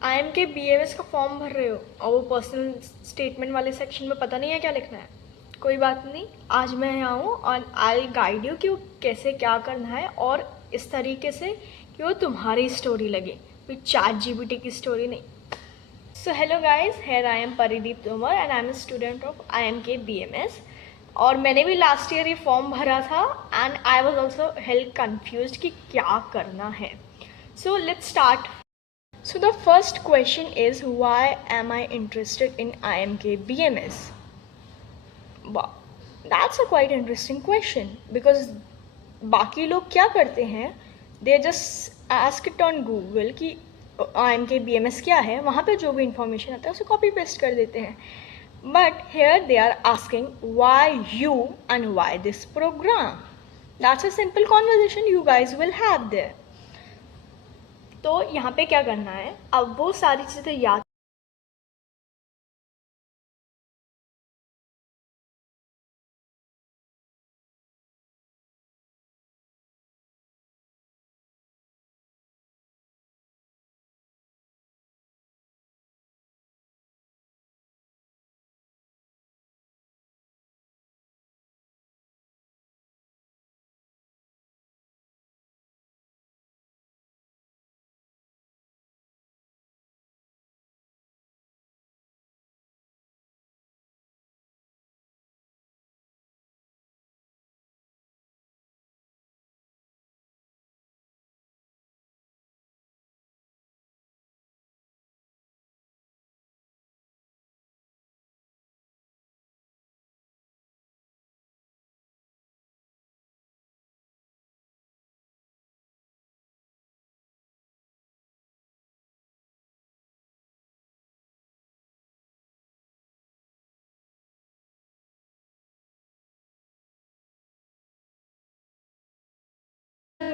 IMK BMS का form भर रहे हो और वो पर्सनल स्टेटमेंट वाले सेक्शन में पता नहीं है क्या लिखना है। कोई बात नहीं, आज मैं यहाँ हूँ और आई गाइड यू कि वो कैसे क्या करना है, और इस तरीके से कि वो तुम्हारी स्टोरी लगे, कोई ChatGPT की स्टोरी नहीं। So hello guys, here I am Paridip Tomar and I am a student of IMK BMS। और मैंने भी लास्ट ईयर ये फॉर्म भरा था and I was also help confuse कि क्या करना है। So let's start. So the first question is, why am I interested in IMK BMS? Wow, that's a quite interesting question because बाकी लोग क्या करते हैं, they just ask it on Google कि IMK BMS क्या है, वहाँ पे जो भी इंफॉर्मेशन आता है उसे कॉपी पेस्ट कर देते हैं. But here they are asking why you and why this program. That's a simple conversation you guys will have there. तो यहाँ पे क्या करना है, अब वो सारी चीज़ें याद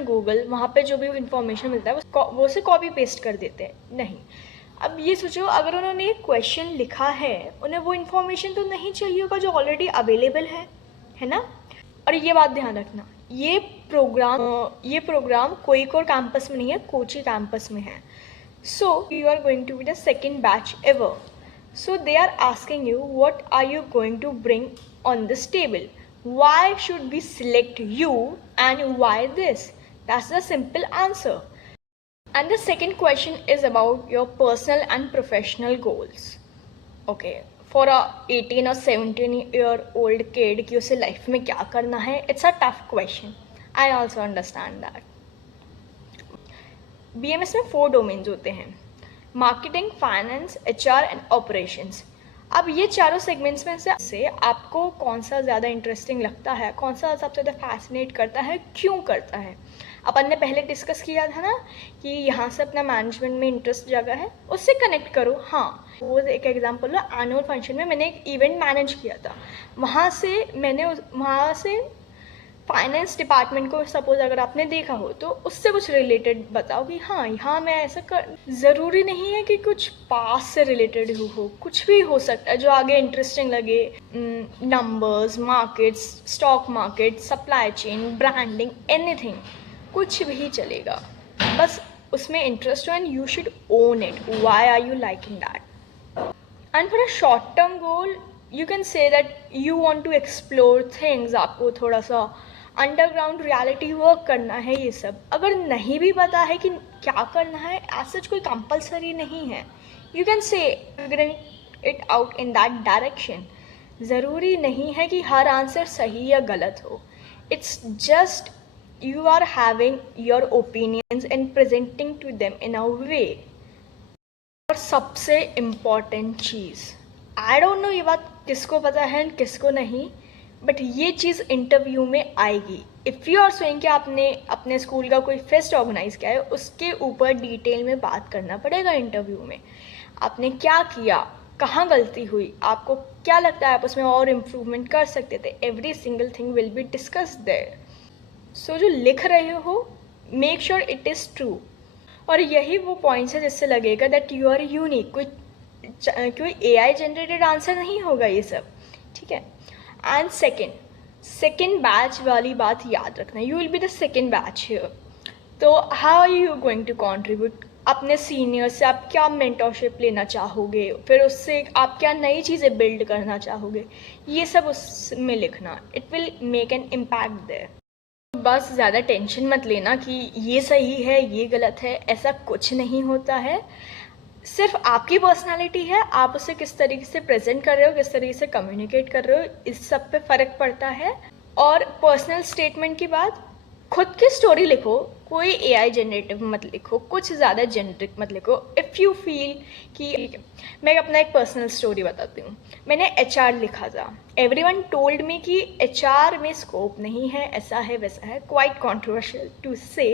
गूगल वहाँ पे जो भी इंफॉर्मेशन मिलता है वो से कॉपी पेस्ट कर देते हैं। नहीं, अब ये सोचो, अगर उन्होंने एक क्वेश्चन लिखा है, उन्हें वो इन्फॉर्मेशन तो नहीं चाहिए होगा जो ऑलरेडी अवेलेबल है ना। और ये बात ध्यान रखना, ये प्रोग्राम कोई और कैंपस में नहीं है, कोची कैंपस में है। So you are going to be the second batch ever. So they are asking you, what are you going to bring on this table? Why should we select you and why this? That's the simple answer. And the second question is about your personal and professional goals. Okay, for a 18 or 17-year-old kid कि उसे life में क्या करना है, it's a tough question. I also understand that. BMS में 4 domains होते हैं: marketing, finance, HR and operations. अब ये चारों सेगमेंट्स में से आपको कौन सा ज़्यादा इंटरेस्टिंग लगता है, कौन सा सबसे ज़्यादा फैसिनेट करता है, क्यों करता है? अपन ने पहले डिस्कस किया था ना कि यहाँ से अपना मैनेजमेंट में इंटरेस्ट जगह है, उससे कनेक्ट करो. हाँ, वो एक एग्जांपल है, एनुअल फंक्शन में मैंने एक इवेंट मैनेज किया था, वहाँ से फाइनेंस डिपार्टमेंट को सपोज अगर आपने देखा हो तो उससे कुछ रिलेटेड बताओ कि हाँ यहाँ मैं ऐसा कर. ज़रूरी नहीं है कि कुछ पास से रिलेटेड हो, कुछ भी हो सकता है जो आगे इंटरेस्टिंग लगे. Numbers, markets, stock market, supply chain, branding, anything, कुछ भी चलेगा, बस उसमें इंटरेस्ट हो and you should own it. Why are you liking that? And for a short term goal you can say that you want to explore things. आपको थोड़ा सा underground reality work करना है. ये सब अगर नहीं भी पता है कि क्या करना है, एज सच कोई कंपलसरी नहीं है. यू कैन से figuring it out in that direction. ज़रूरी नहीं है कि हर आंसर सही या गलत हो. It's just you are having your opinions and presenting to them in a way. और सबसे important cheese, I don't know ये बात किसको पता है किसको नहीं, बट ये चीज़ इंटरव्यू में आएगी. इफ़ यू आर सोइंग कि आपने अपने स्कूल का कोई फेस्ट ऑर्गेनाइज किया है, उसके ऊपर डिटेल में बात करना पड़ेगा इंटरव्यू में. आपने क्या किया, कहाँ गलती हुई, आपको क्या लगता है आप उसमें और इम्प्रूवमेंट कर सकते थे. Every single thing will be discussed there. So जो लिख रहे हो, make sure it is true. और यही वो पॉइंट्स है जिससे लगेगा दैट यू आर यूनिक. कोई AI जनरेटेड आंसर नहीं होगा ये सब, ठीक है. एंड सेकेंड बैच वाली बात याद रखना, you will be the second batch here. तो how are you going to contribute? अपने सीनियर से आप क्या मेंटरशिप लेना चाहोगे, फिर उससे आप क्या नई चीज़ें बिल्ड करना चाहोगे, ये सब उसमें लिखना. It will make an impact there. बस ज़्यादा टेंशन मत लेना कि ये सही है ये गलत है, ऐसा कुछ नहीं होता है. सिर्फ आपकी पर्सनालिटी है, आप उसे किस तरीके से प्रेजेंट कर रहे हो, किस तरीके से कम्युनिकेट कर रहे हो, इस सब पे फ़र्क पड़ता है. और पर्सनल स्टेटमेंट की बात, खुद की स्टोरी लिखो, कोई एआई जनरेटिव मत लिखो, कुछ ज़्यादा जेनरिक मत लिखो. इफ़ यू फील कि मैं अपना एक पर्सनल स्टोरी बताती हूँ. मैंने एचआर लिखा था. एवरीवन टोल्ड मी कि एचआर में स्कोप नहीं है, ऐसा है वैसा है. क्वाइट कॉन्ट्रोवर्शियल टू से,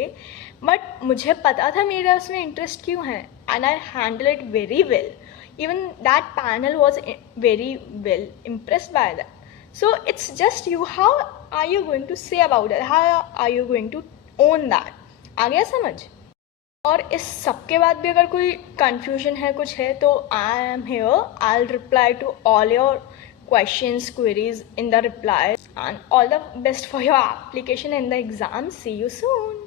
बट मुझे पता था मेरा उसमें इंटरेस्ट क्यों है, and I handle it very well. Even that panel was very well impressed by that. So it's just you. How are you going to say about it? How are you going to own that? आ गया समझ? और इस सब के बाद भी अगर कोई confusion है, कुछ है, तो I am here. I'll reply to all your questions, queries in the reply. And all the best for your application and the exam. See you soon.